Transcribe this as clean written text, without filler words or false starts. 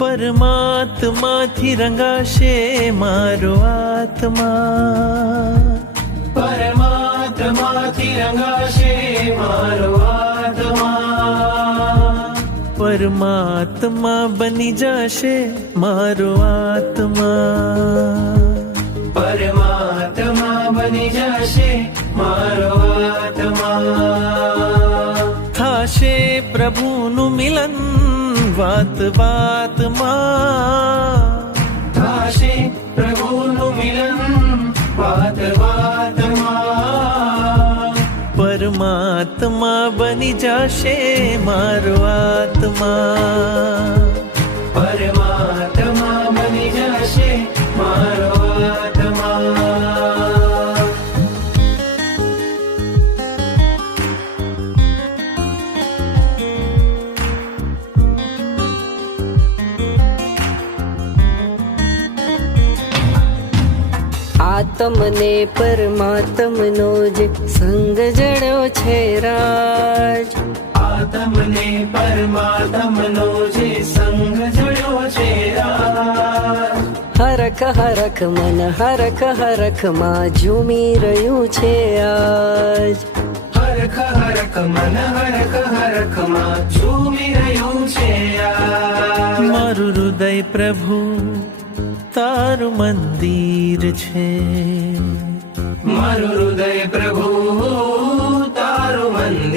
પરમાત્માથી રંગાશે મારો આત્મા, પરમાત્માથી રંગાશે મારો આત્મા, પરમાત્મા બની જશે મારો આત્મા, પરમાત્મા બની જશે મારો આત્મા. થાશે પ્રભુનું મિલન વાત વાતમાં, થાશે પ્રભુનું મિલન વાત વાતમાં, પરમાત્મા બની જશે મારો આત્મા, પરમાત્મા બની જશે મારો આત્મા. આત્મને પરમાત્મનો જે સંગ જડ્યો છે રાજ, આત્મને પરમાત્મનો જે સંગ જડ્યો છે રાજ, હરખ હરખ મન હરખ હરખમાં ઝૂમી રહ્યું છે આજ, હરખ હરખ મન હરખ હરખમાં ઝૂમી રહ્યું છે આજ. મારું હૃદય પ્રભુ તારું મંદિર છે, મારું હૃદય પ્રભુ તારું મંદિર